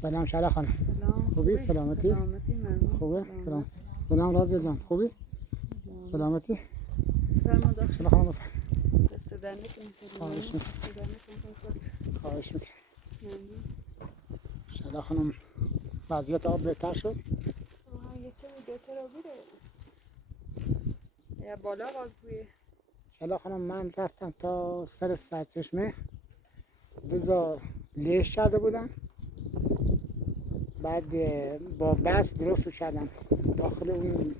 سلام شهلا خانم. سلام. خوبی؟ سلامتی؟ سلامتی ممنون. خوبه؟ سلام. سلام رازیه جان. خوبی؟ سلامتی؟ فرما داخل. شهلا خانم بفرم. دست در نکنید. خواهش میکنم. خواهش میکنم. ممنون. شهلا خانم وضعیت آب بهتر شد؟ یه کمی بهتر آبیره. یا بالا باز بویه. شهلا خانم من رفتم تا سر سرچشمه دوزا لیش کرده بودن، بعد با بس درست رو کردم داخل اون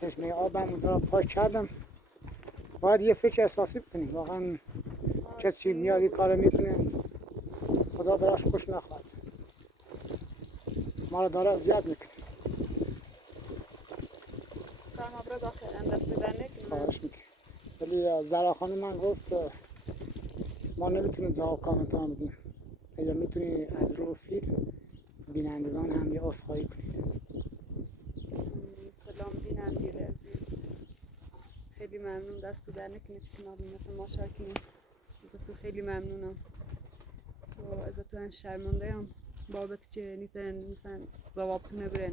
چشمه آبم اونجا رو پاک کردم. باید یه فکر احساسی بکنیم واقعا کسی میاد این کار میکنه خدا براش خوش نخواد، ما رو داره اذیت میکنه. فرما برا داخل دست در نکنید. خواهش میکنم. ولی زراخانه من گفت ما نمیتونیم جواب کامنت ها بدیم، اگر میتونی از رو فیلم بینندگان هم یه عذرخواهی کنید. سلام بیننده عزیز، خیلی ممنون. دست در نکنید که کنار ما شاکریم. از تو خیلی ممنونم و از تو شرمنده ام بابت که نیتن مثلا جوابتونه برن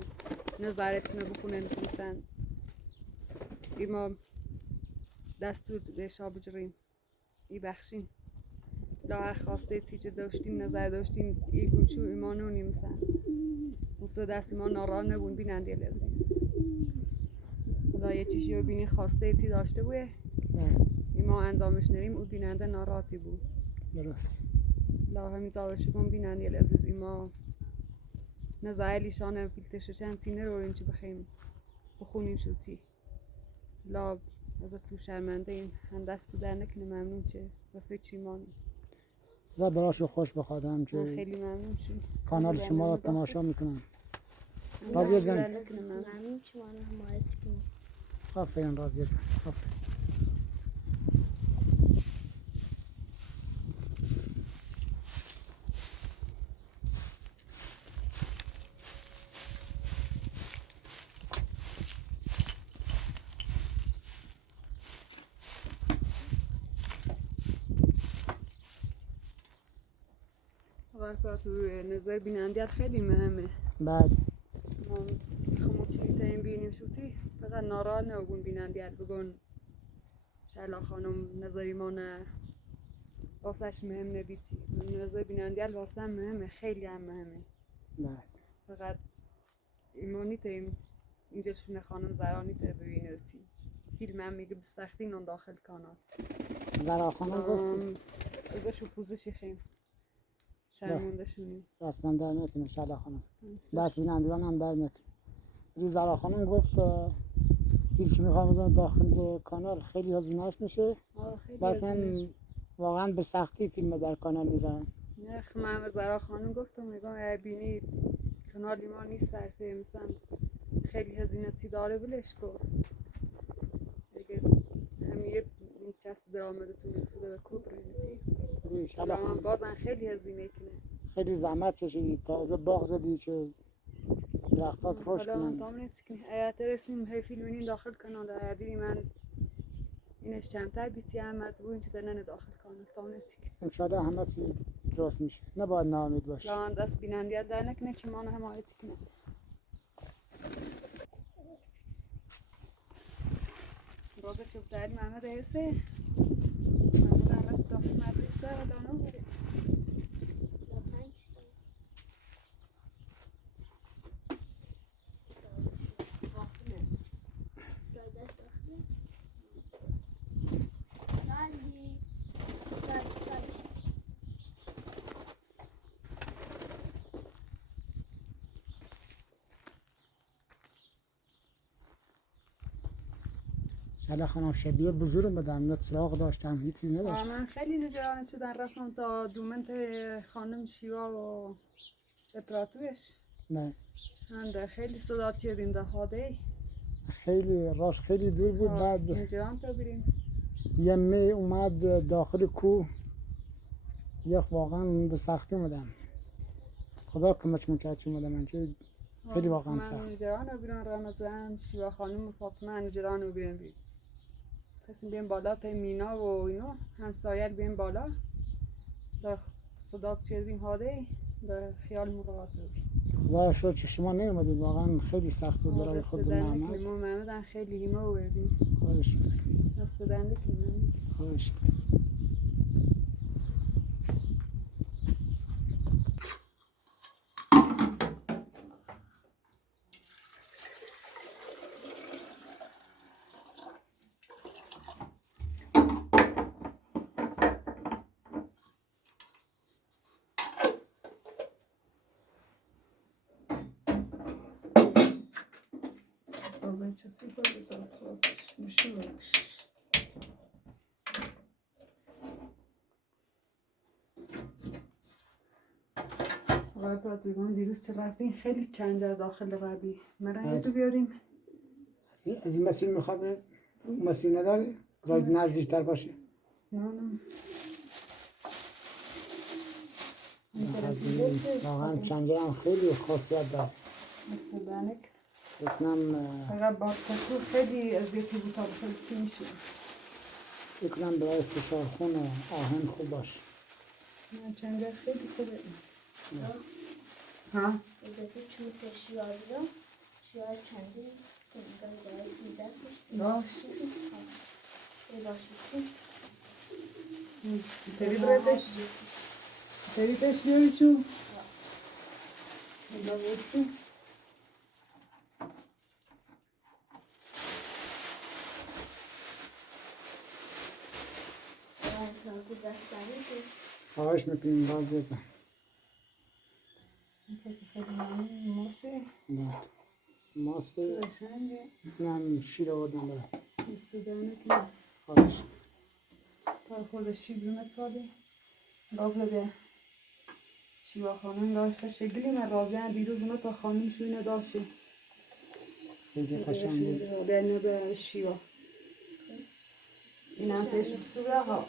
نظرتونه بخونن مثلا ایما دستور دشا بجریم ای بخشین لا خواسته تیجه داشتین نظر داشتین ای گونچو ایمانونی مثلا دست ما ناران نبون بیننده عزیز. خدا یه چیزی رو بینی خواسته تی داشته بوده ایما انجامش نریم او بیننده ناراحتی بود. درست. لا همین زاوش کن بیننده عزیز ایما نظر لیشان فیلتش چند سینه رو اینچه بخیم بخونیم شوتی. لا از تو شرمنده این هم دست تو در نکنه. ممنون چه و فکر ایمانی خدا دراشو خوش بخوادم که خیلی ممنون شد کانال شما را تماشا میکنم. رازیه جان ممنون شما رو حمایت کنید. آفرین رازیه جان آفرین. وقت تو نظر بینندیت خیلی مهمه. بله ما خمو چی تا این بینیم شوتی فقط ناراحت نبون بینندیت بگن شهلا خانم نظری ما نه واسش مهم نبیتی. نظر بینندیت واسه مهمه، خیلی هم مهمه. بله فقط ایمانی تیم اینجا شونه خانم زرانی تا ببینیدی فیلم هم میگه به سختی نون داخل کانال زراخانه گفت ازشو پوزشی خیم شرمونده شونیم. دستم در نکنه شهلا خانم، دست بینندگان هم در نکنه. زرا خانم گفت فیلم که میخوام بزنم داخل کانال خیلی هزینه‌اش میشه، بس من واقعا به سختی فیلم در کانال میذارم. نه من به زرا خانم گفتم میگم بینی کانالی ما نیست صرفه مثلا خیلی هزینه سی داره بلش کن اگه همیه این چسب درآمدتون رسیده به کوب رهیتی شهلا خانم بازن خیلی هزینه کنه، خیلی زحمت کشیدی تازه باغ زدی که درختات خوش حالا من کنن. تام نیست که ایت رسیم هی فیلم این داخل کانال دیدی من اینش چمتر بیتی هم از بو اینچه دنن داخل کانال تام نیست که انشالله همه چی درست میشه، نباید ناامید باشی. لان دست بینندیت در نکنه چه مانه حمایتی کنه. روزه چوب داری محمد ایسه محمد هم داخل مدرسه و دانو بوده شهلا خانم شبیه بزرگ بدم نه چراغ داشتم هیچ چیز نداشتم. من خیلی نگران شدم رفتم تا دومنت خانم شیوا و اپراتورش نه هنده خیلی صدا چیدیم ده هاده خیلی راش خیلی دور بود. بعد نگران تا بریم یه می اومد داخل کوه یک واقعا به سختی اومدم. خدا کمک میکرد چی اومدم من چه خیلی واقعا سخت. من نگران رو بیرون رمضان شیوا خانم و فاطمه نگران رو بیرون بید پس بیم بالا تا مینا و اینو همسایه بیم بالا دا صدا چیدیم هاده در خیال مراقبت خدا شد که شما نیومدید، واقعا خیلی سخت بود برای خود محمد. ما محمد خیلی هیمه آوردیم. خواهش دست دنده کنیم. خواهش Часы были мужчина. آقای پراتویگان دیروز چه رفتیم خیلی چنجر داخل ربی مرا تو بیاریم. از این مسیر میخواد بره؟ اون مسیر نداره؟ باید نزدیکتر باشه. نه واقعا چنجر هم خیلی خاصیت داره. مثل دنک بکنم فقط با سطور خیلی ازیتی بود تا بخیلی چی میشه. بکنم برای فشار خون و آهن خوب باشه. نه چنجر خیلی خوبه. ها؟ البته چون که شیار رو شیار چندی سنگاه باید میدهش باش باشی تریدش بیاریشو بایستی خواهش میکنیم رازیه جان. خیلی ممنون ماسه ماسه قشنگه من شیر آوردم برای استدانه که خواهش تا خود شیر رومت ساده رازه به شیوا خانم راش خشگلی من رازه هم دیروز اومد تا خانم شوینه داشته خیلی قشنگه. بینه به شیوا این هم پیش بسوره ها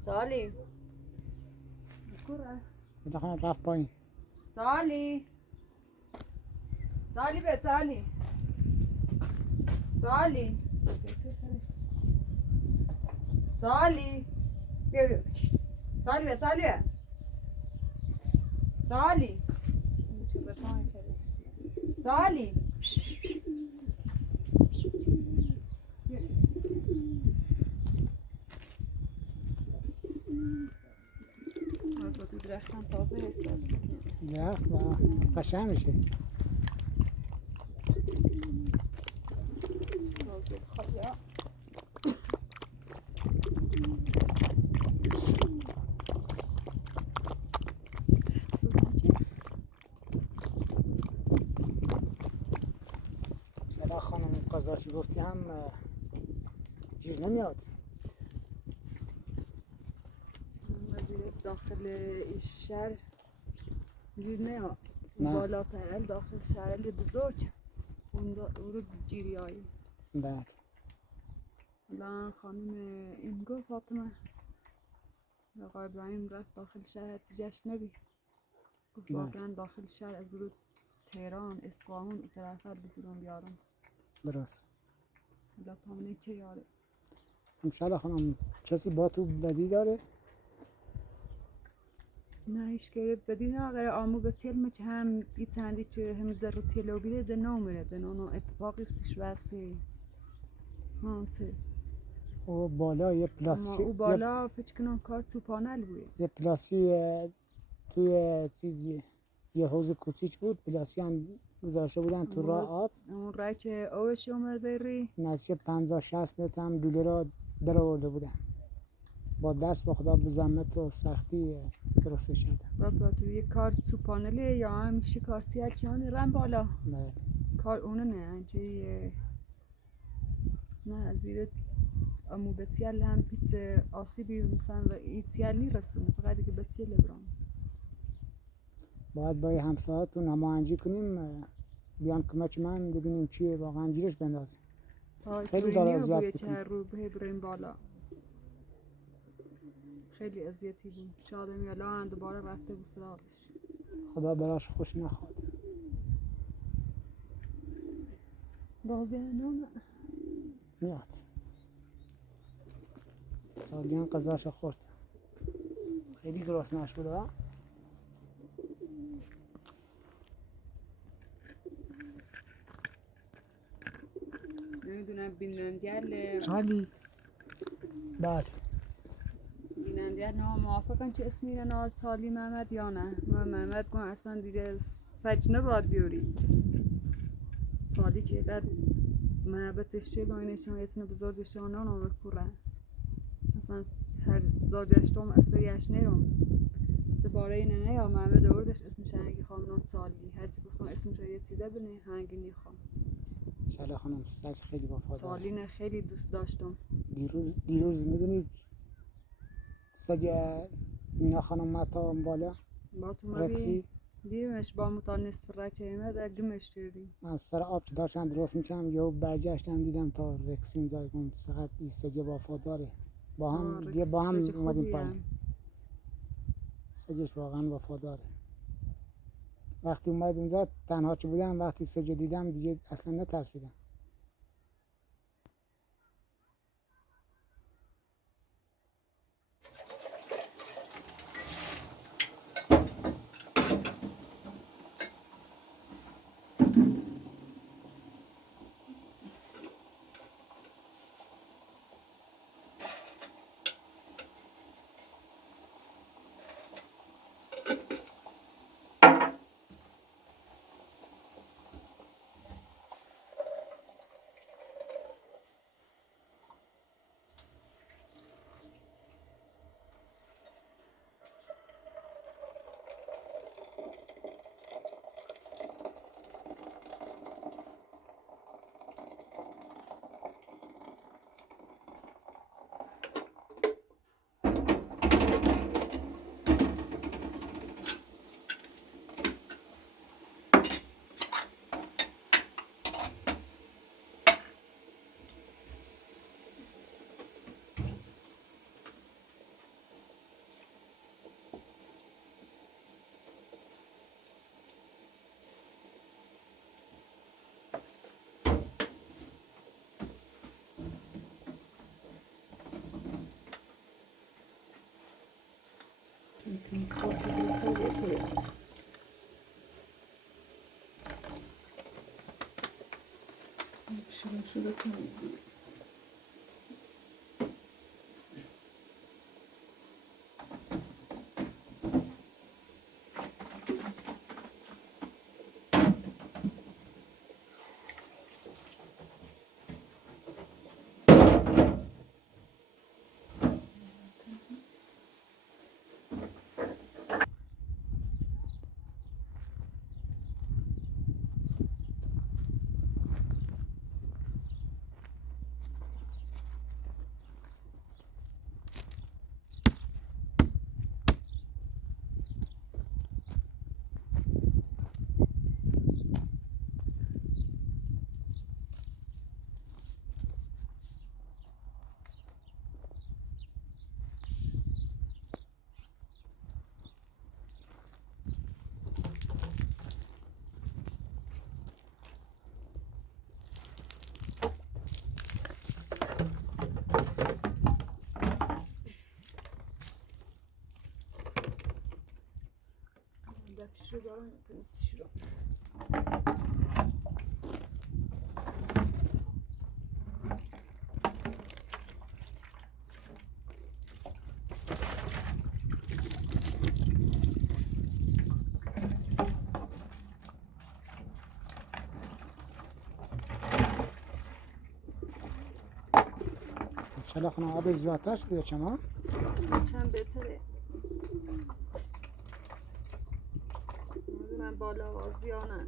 سالی بکره بالاخره رفت پایین. سالی به سالی بیا سالی به سالی تو درختم تازه هستم درخت و قشنگ میشه. تازه خاله شهلا خانم قضا چی گفتی هم گیر نمیاد. داخل این شهر گیر نمیاد. نه. بالا پرل داخل شهر بزرگ اون رو گیری هایی. بله. الان خانم اینگو فاطمه آقای ابراهیم رفت داخل شهر جشن نبی گفت واقعا داخل شهر از رو تهران اصفهان طرفت بزرون بیارم درست. الان پامونه چه یاره شهلا خانم کسی با تو بدی داره؟ نه هیچ که بدی نه غیر آمو به تیل که هم بیتندی چه هم ذره تیلو بیره ده نامره ده نونو اتفاقی سیش واسه هانته او بالا یه پلاستیک او بالا فکر کنم کار تو پانل بوده یه پلاستیک توی چیزی یه حوض کوچیک بود پلاستیک گذاشته بودن تو راه آب اون رای که آوش اومد بری نزدیک 50-60 متر هم دوله را در آورده بودن با دست با خدا به زحمت و سختی درستش کردم. بابا تو یه کار تو پانلی یا همیشه کارتی هل چهانی رن بالا بله. کار اونه نه انچه نه زیر امو بتیل هم پیت آسیبی مثلا و ایتیل نیرسونه فقط دیگه بتیل برام باید با همسایه‌تون هماهنگی کنیم بیان کمک من ببینیم چیه واقعا گیرش بندازیم. خیلی داره اذیت بویه که میکنه. هر رو بریم بالا خیلی اذیتی بود شادم یالا دوباره رفته بود سراغش خدا براش خوش نخواد. رازیه نه میاد سالیان قضاشو خورد خیلی گرسنه‌اش بود ها. نمیدونم بینندگل چالی بله بینندگل نه موافقن چه اسمی نه سالی محمد یا نه محمد گون اصلا دیگه سج نباید بیاری سالی چقدر محبتش چه باینش هم یتنه بزرگش آنان هم بکره مثلا هر زاجشتم اصلا یش نیرم دوباره اینه نه یا محمد اوردش اسمش هنگی خانم سالی هرچی گفتم اسمش یه چیده بینه هنگی نیخوام شهلا خانم سج خیلی وفاداره. سالی نه خیلی دوست داشتم دیروز میدونید سگ مینا خانم متا بالا با تو رکسی دیمش با متان نصف رچه ایمه در گمش دیدیم من سر آب که داشتن درست میکنم یهو برگشتم دیدم تا رکسی اینجا گم چقدر این سگ وفاداره با هم دیگه با هم اومدیم پایین. سگش واقعا وفاداره. وقتی اومد اونجا تنها چه بودم وقتی سگ دیدم دیگه اصلا نترسیدم. شده کنید Şuradan yapıyoruz şuradan. شلا خانم آب زیادتر شده چما؟ چند بهتره. نمیدونم بالا وازی یا نه.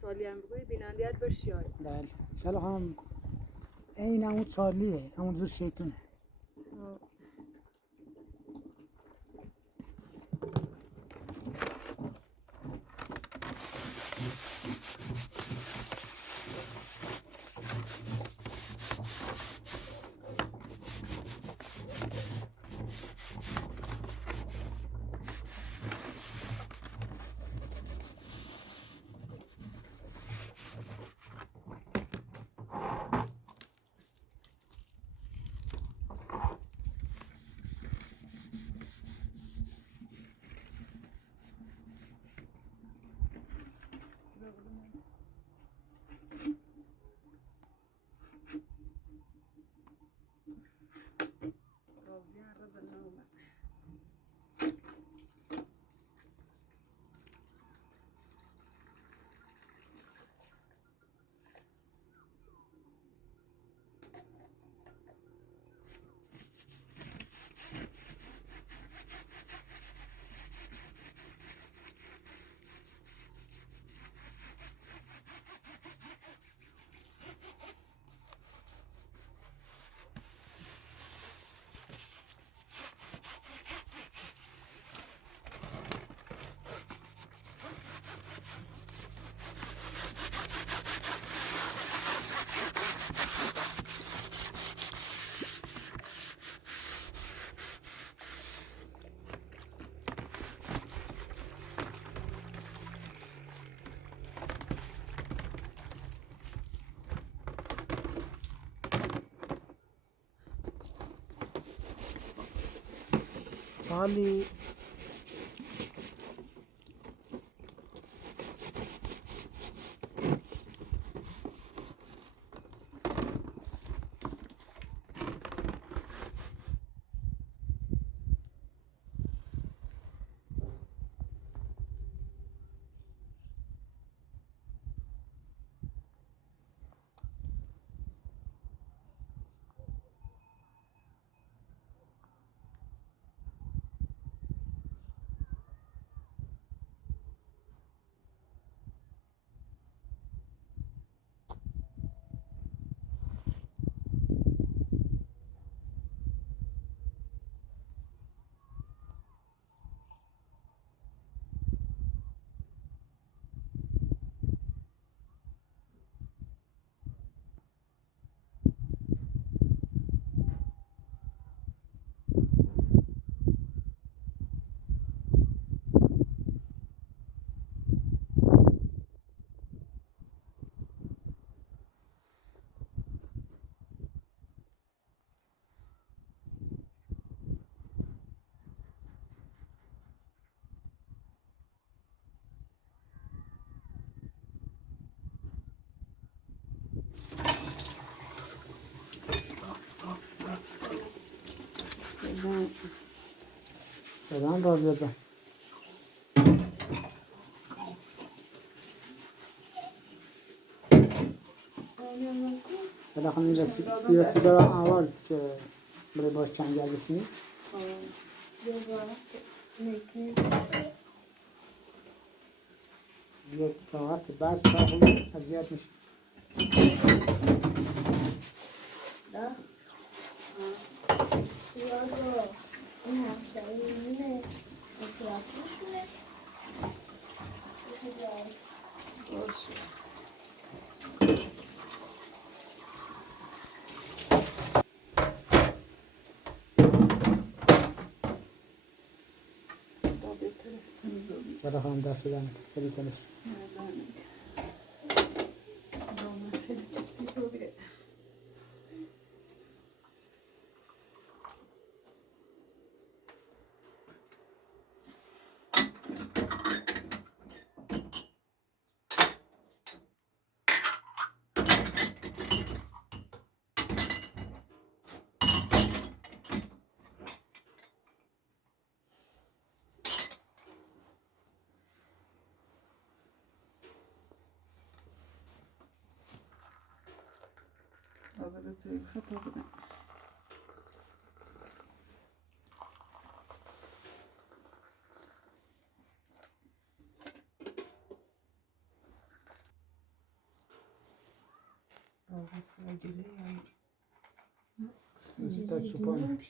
سالی هم بگوی بینندیت برشیاری. بله شلا خانم این همون چارلیه همون زور شیطونه. سالی بدم رازیه جان شلا خانم یه سیگار آورد که برای باش چنگل بسینی یک راحت بس تا خود اذیت میشه Shiva این همسایه میمونه اطرافشونه باشه. شلا خانم دست دارم خیلی تنیس تازه به توی خطا بدم. آقا ساجله یعنی Está chupando.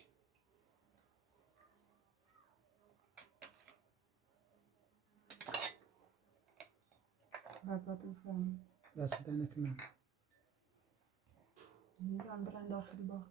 برباد فهم دست دهنت من. میگم برن داخل باغ.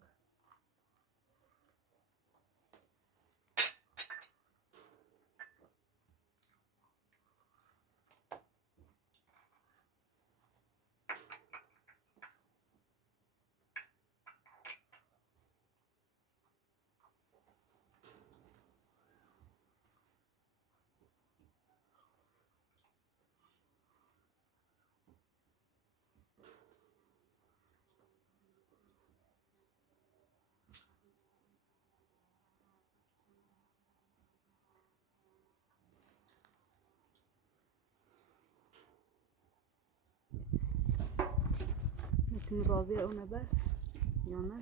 میتونی راضیه اونه بس یا نه؟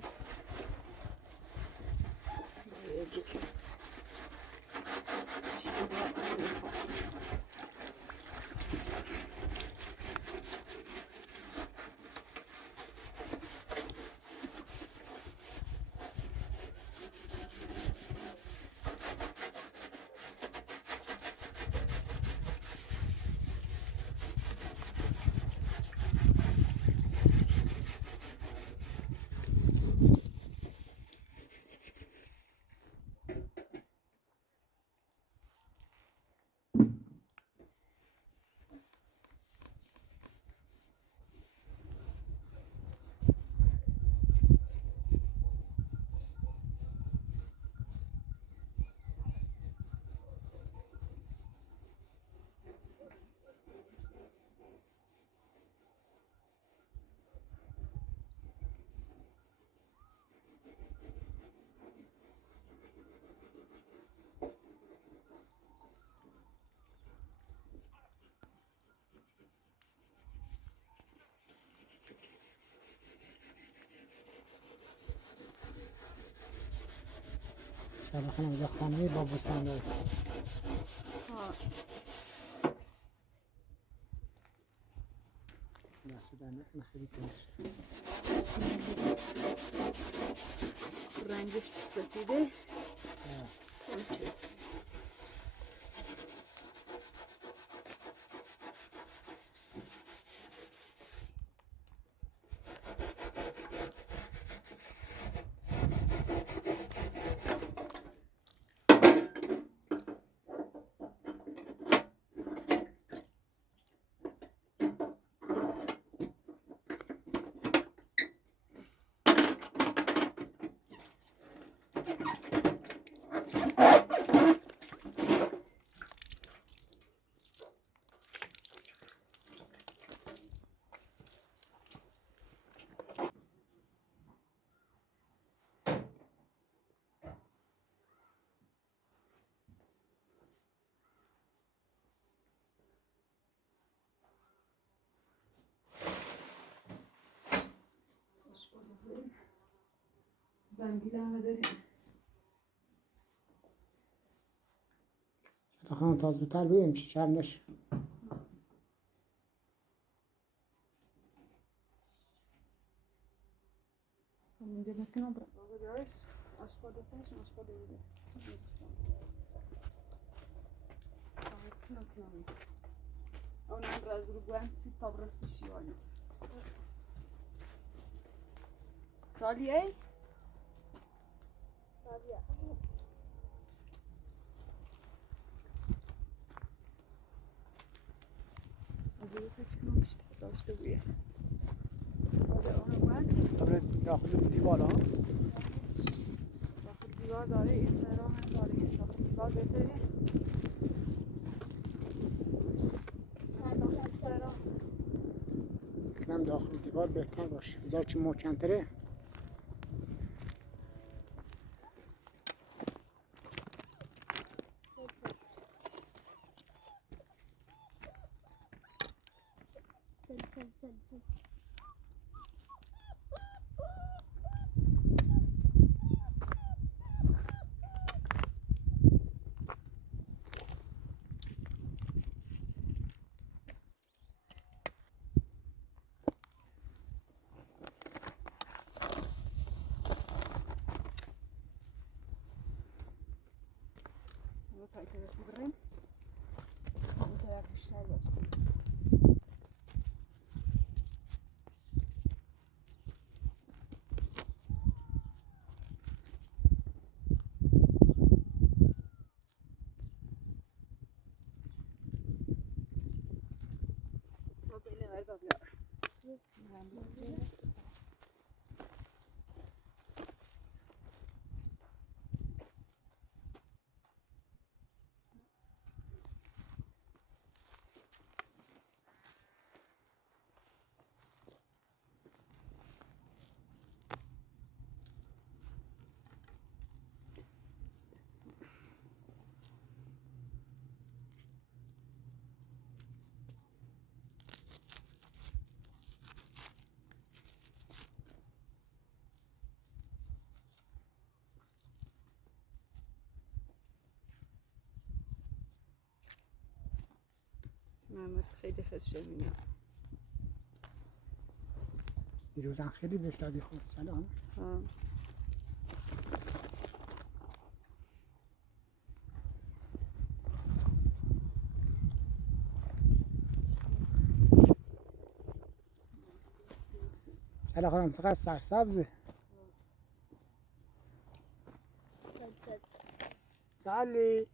شهلا خانم اینجا خانه با بوستان داره. دست دهنت من خیلی تمیز. رنگش سفیده اون چیز زنگیل همه داریم. شهلا خانم تا زودتر بیم شب نشه. اینجا میتونم برم باقی دارش آشپاده تش آشپاده بوده اونم راز رو گوانسی تا برستشی وانی سالیه؟ سالیه از اون تو چکنم بیشتر داشته بویه از اون گوان داخل دیوار ها. داخل دیوار داره ایسترا هم داره داخل دیوار بهتره ایسترا فکرم داخل دیوار بهتر باشه. هزار چی محکم‌تره. محمد خیلی خشن میاد. دیروزم خیلی بهش دادی خود سلام. ها. شهلا خانم چقدر سرسبزه. چالی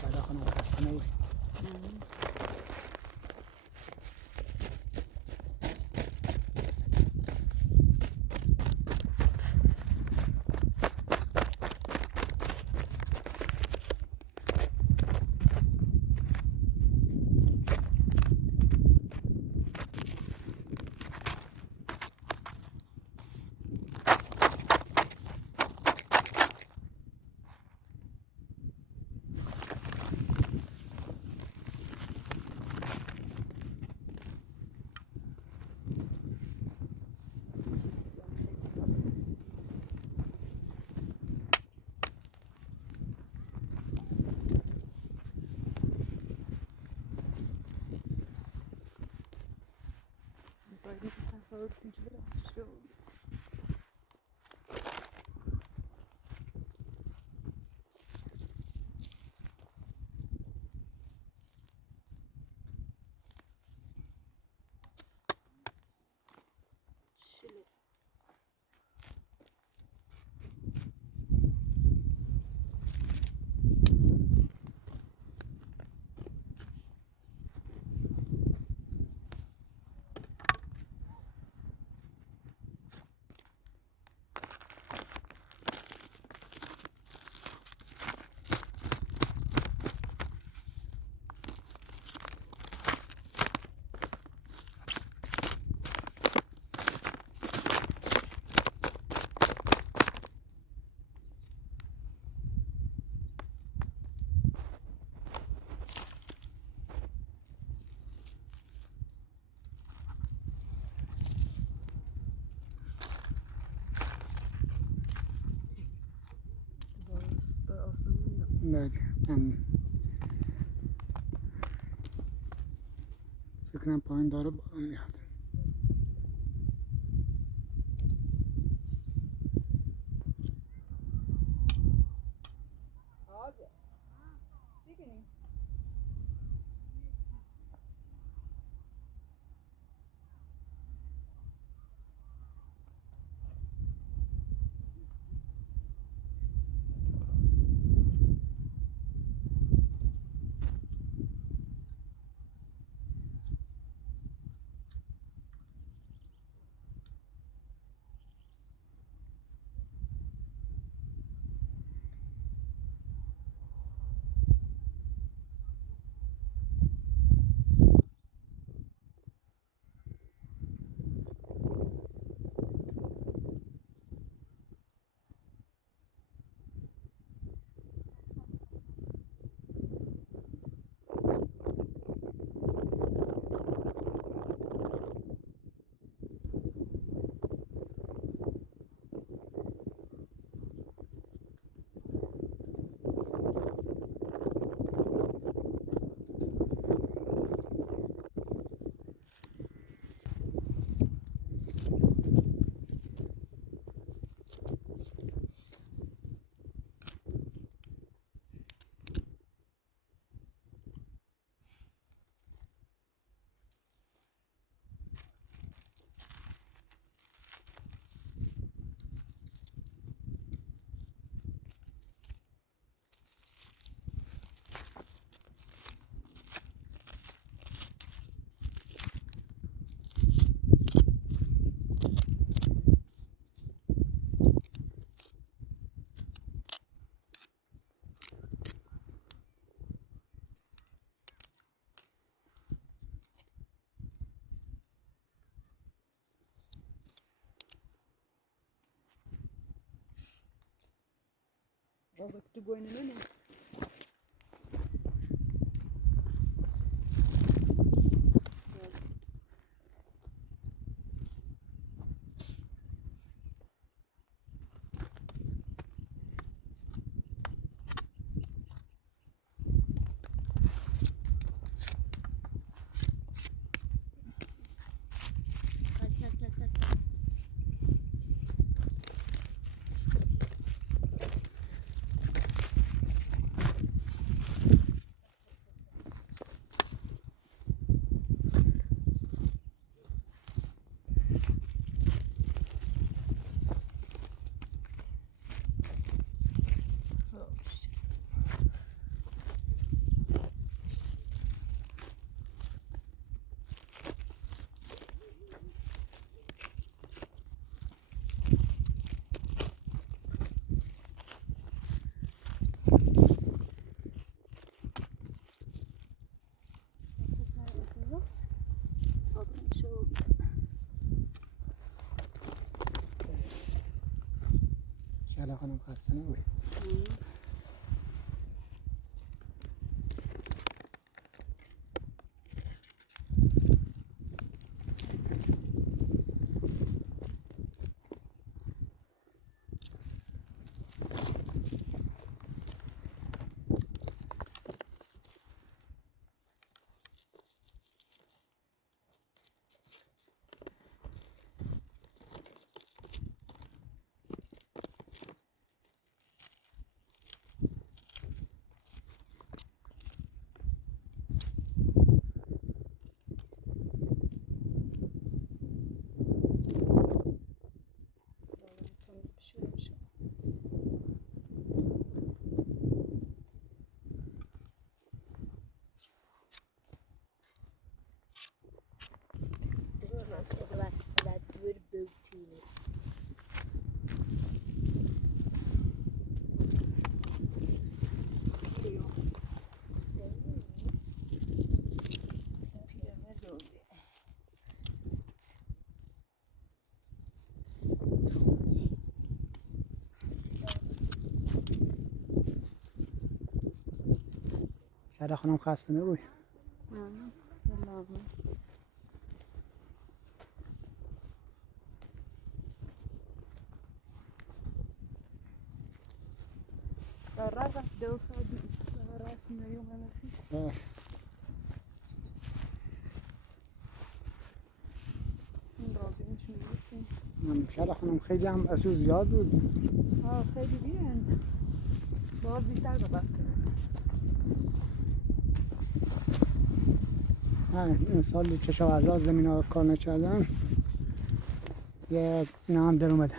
شهلا خانم خسته نباشی. بله من فکر کنم پایین داره بارون میاد. بازه تو گوینه منه شهلا خانم خسته نباشی. شهلا خانم خسته نباشی. رفت دو ساعتی رفت نیوم نمی‌شی شهلا خانم خیلی هم اسو زیاد بود. خیلی بیرن باز بیشتر ببر این سال کشاورزا زمین ها کار نکردن یه نام در اومدن.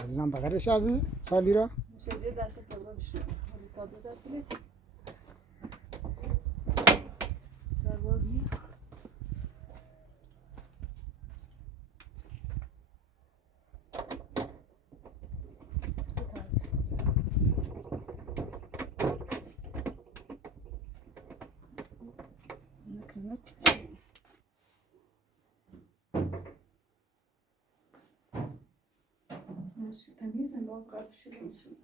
عزیزم بغیر شدی سالی را شجاع دست کلا بشید ولی کادو دست نید سربازی تمیز نگاه کرد شروع شد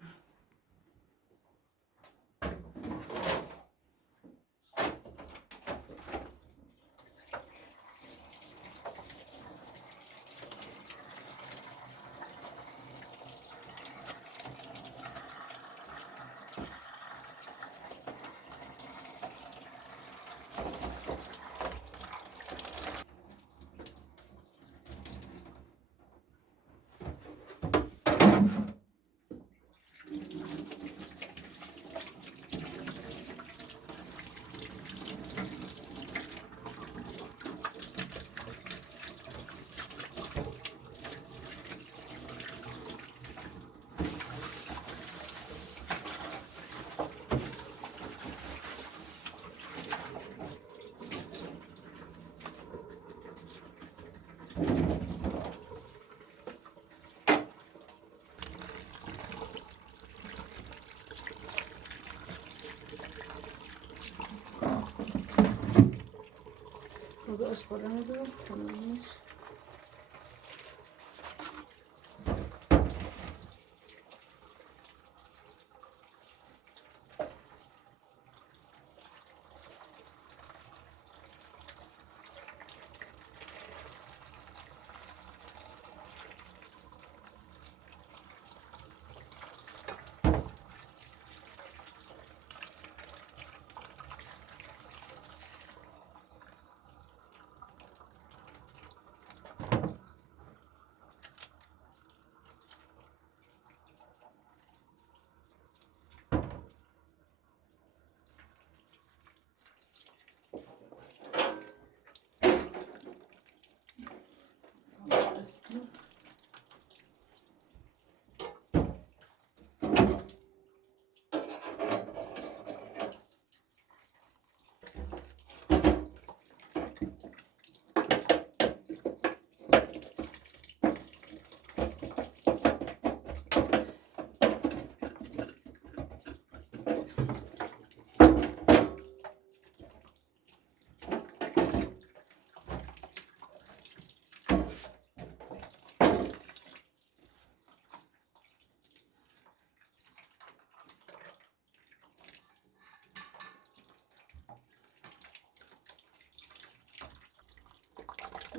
بخورم رو تمامش.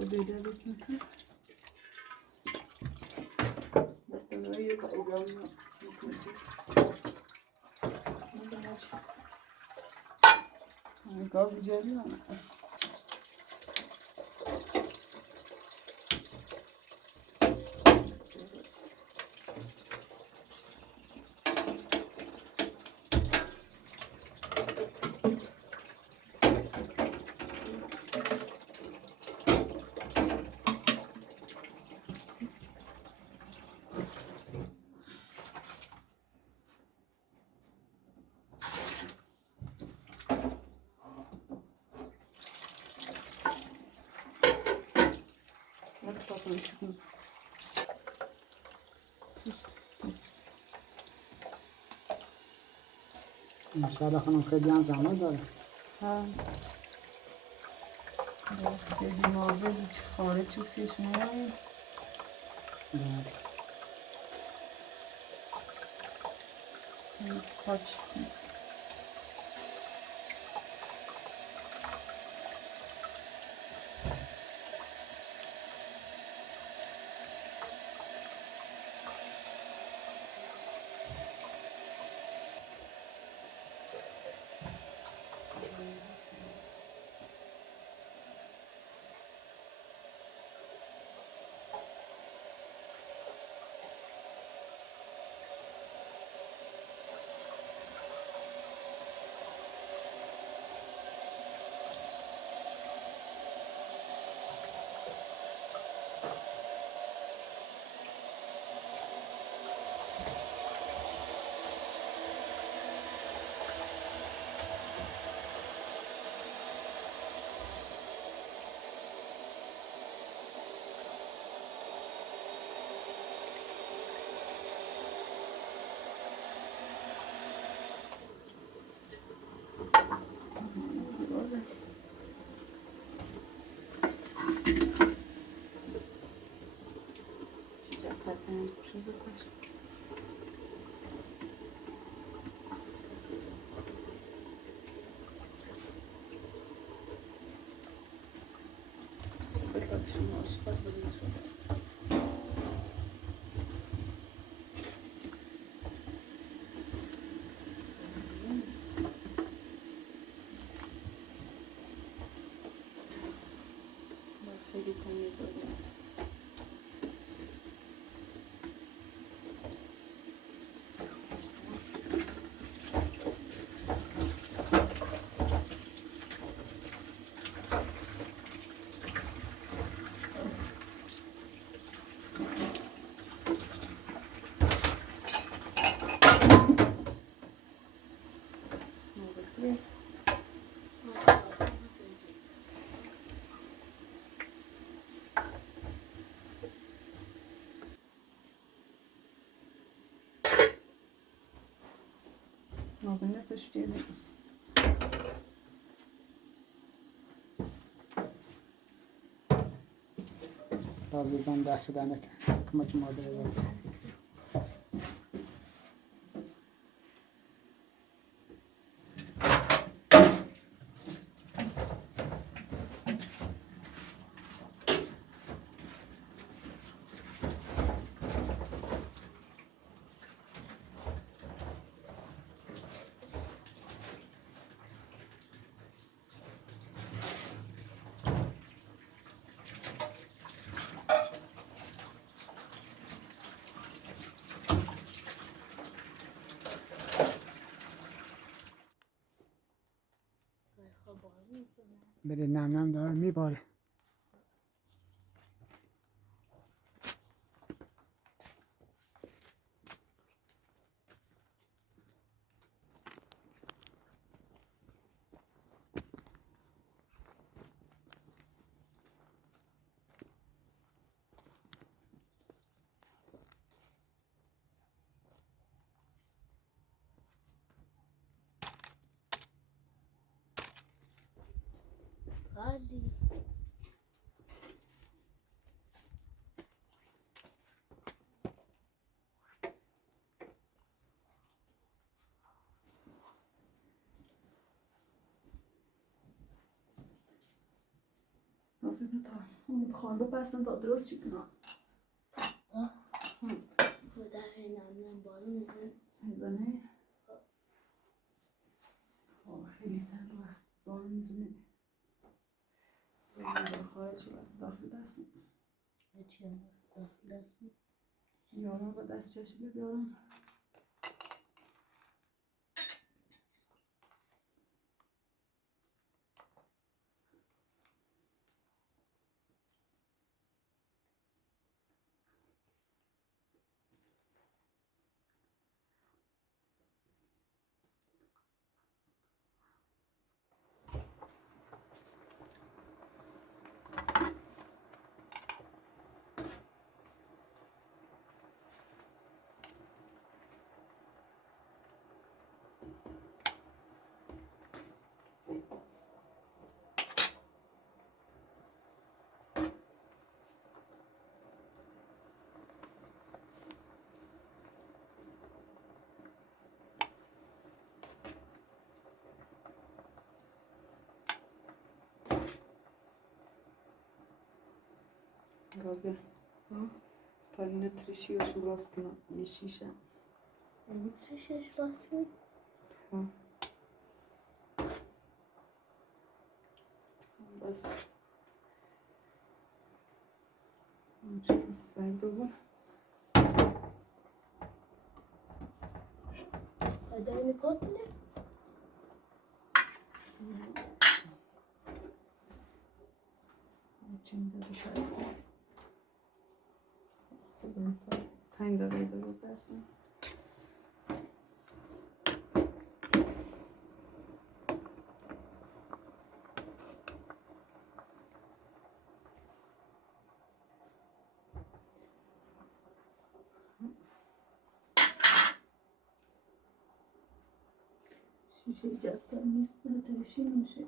وبيدا بيتنكر بس انه يبقى يقوم يتنكر ما بلاش الغاز جاري ولا شهلا خانم خیلی هم زحمت داره. ها خیلی مواظب هیچ خارجی توش نیاره. اسکاچ خیلی تمیز آره. نوبتی نازنینتش دیدیم رازی جان دست در نکنه کمک مادر دار. بده نم نم داره میباره. خالی رازی تا اون خان بپرسن تا درست چی کنن. در نم بالا میزن میزنه خیلی چند وقت بارو میزنه خارج شد داخل دست چی هم داخل دست می یارا با دست چشیده بیارم. رازی تا اینه ترشی و شو راست کنم یه شیشه میترشش راست می بس اونچه سر دوبار آدمی پاتنه اونچه میده بپرسیم خودم تا 5 دقیقه داره بپرسیم. شیشه جدا نیست ترشی میشه.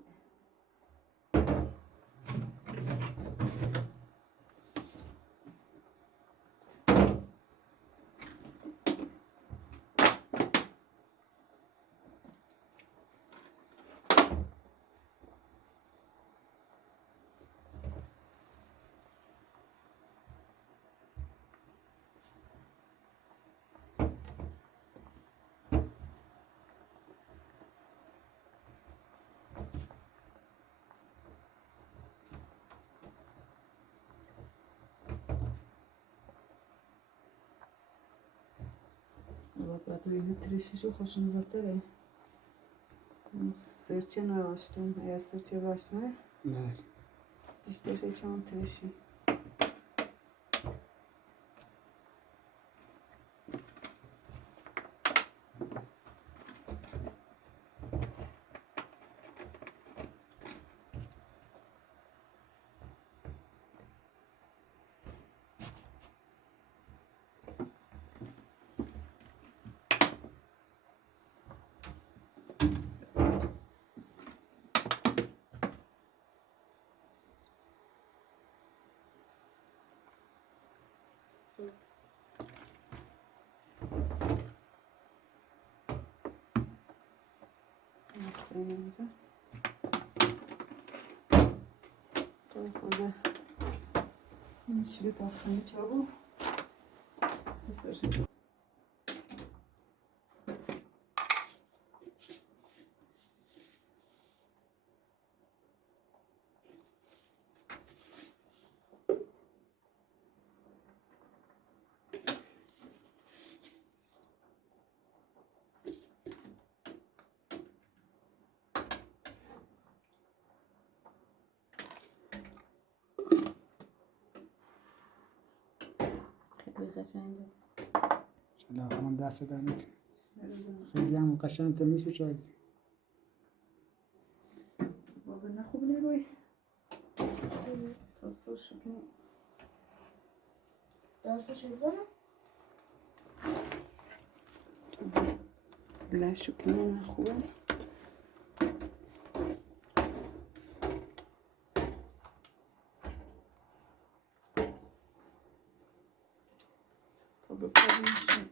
بعد اینه ترشیشو خوشم زده سرچه نداشتم یا سرچه داشتم بله بیشترش چون ترشی Ekmeğimizi koyalım. Şimdi tatlını çabuk. Sısır. خیلی قشنگه. شلا خانم دست در میکنه. خیلی هم قشنگ تمیز بشه. بازه نخوب نیروی. تا سر شکنی. دستش بزنم لا شکنی نخوبه. تا بپرمشون.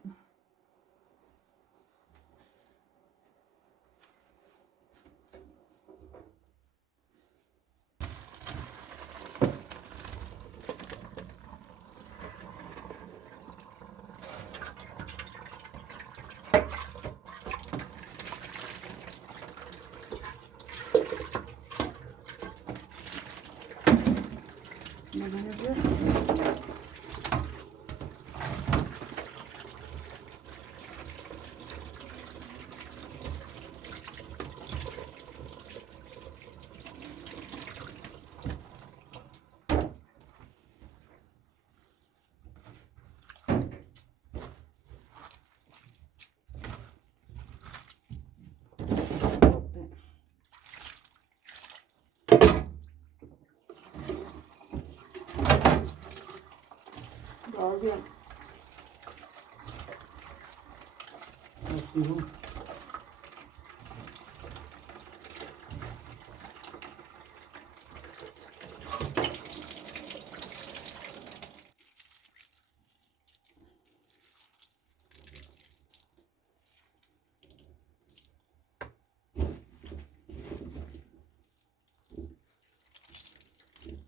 Razieh.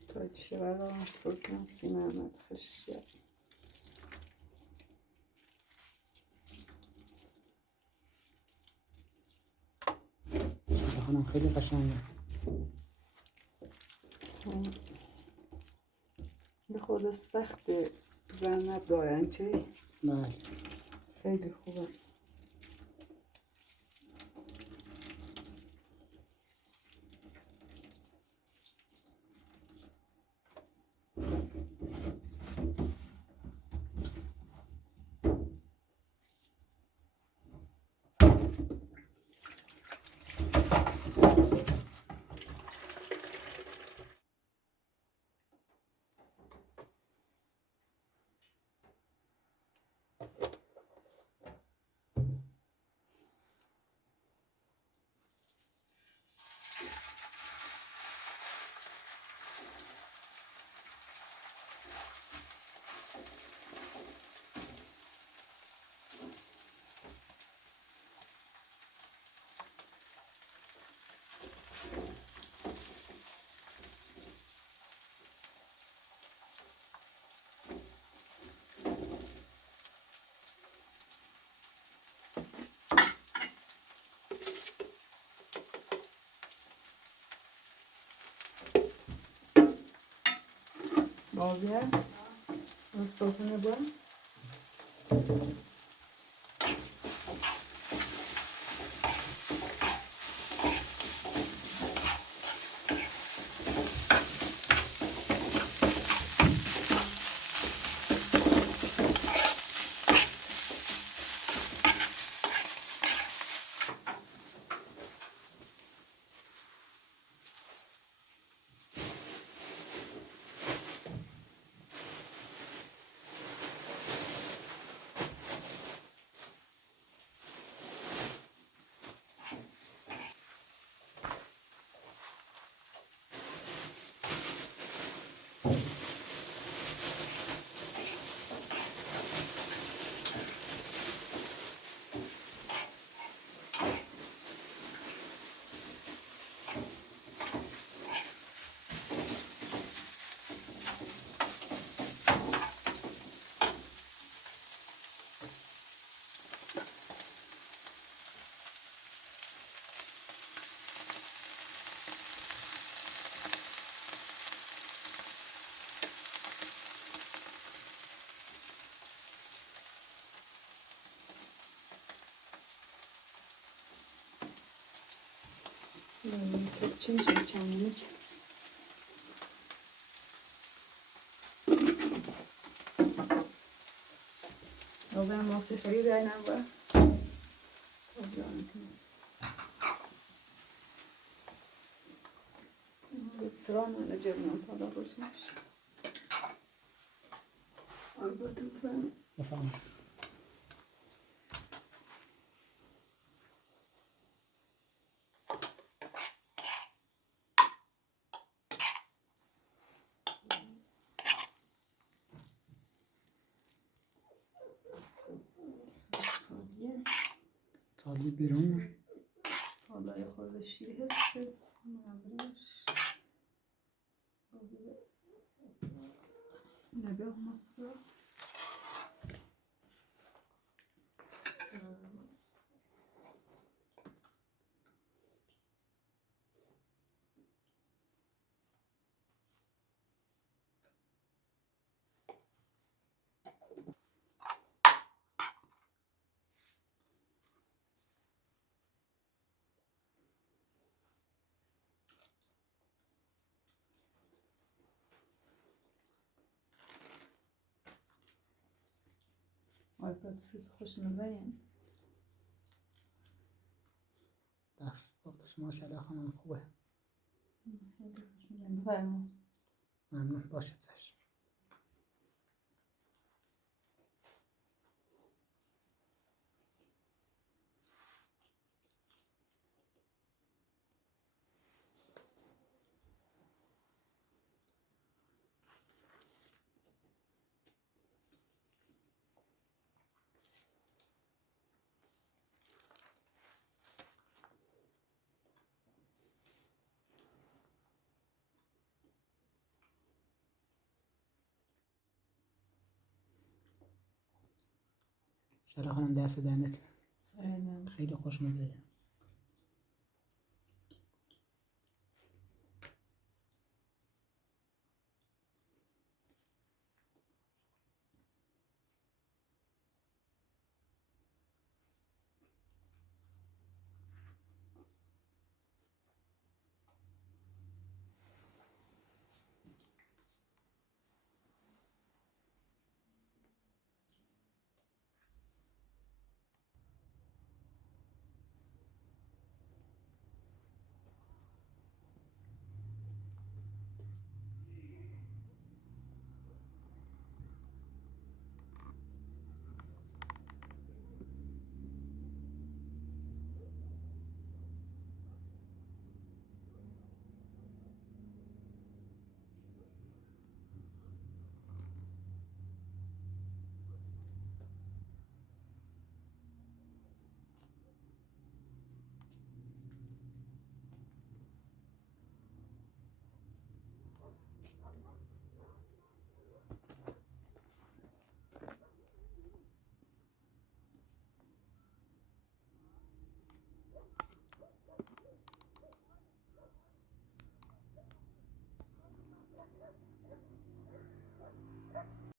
Toy Shiva sultan sinema خشیا. خانم خیلی قشنگه. به خود سخت زحمت دارن چه؟ بله. خیلی خوبه. Razieh. Rostofunu bu. چی میشه چندونه چی؟ آبرم ماسی خیلی داریم با سران انا جبنان تا روش نشه البته بفهم بفهم. سالی بیرون حالا یه خورده شیر هست مبرش نبیه مصر آی پراتوسیت خوش مزایم دست وقتش ماشاءالله خانم خوبه. خیلی خوش مزایم بفرما ممنون باشد چشم. شهلا خانم دست دهنت سرایدم خیلی خوشمزه.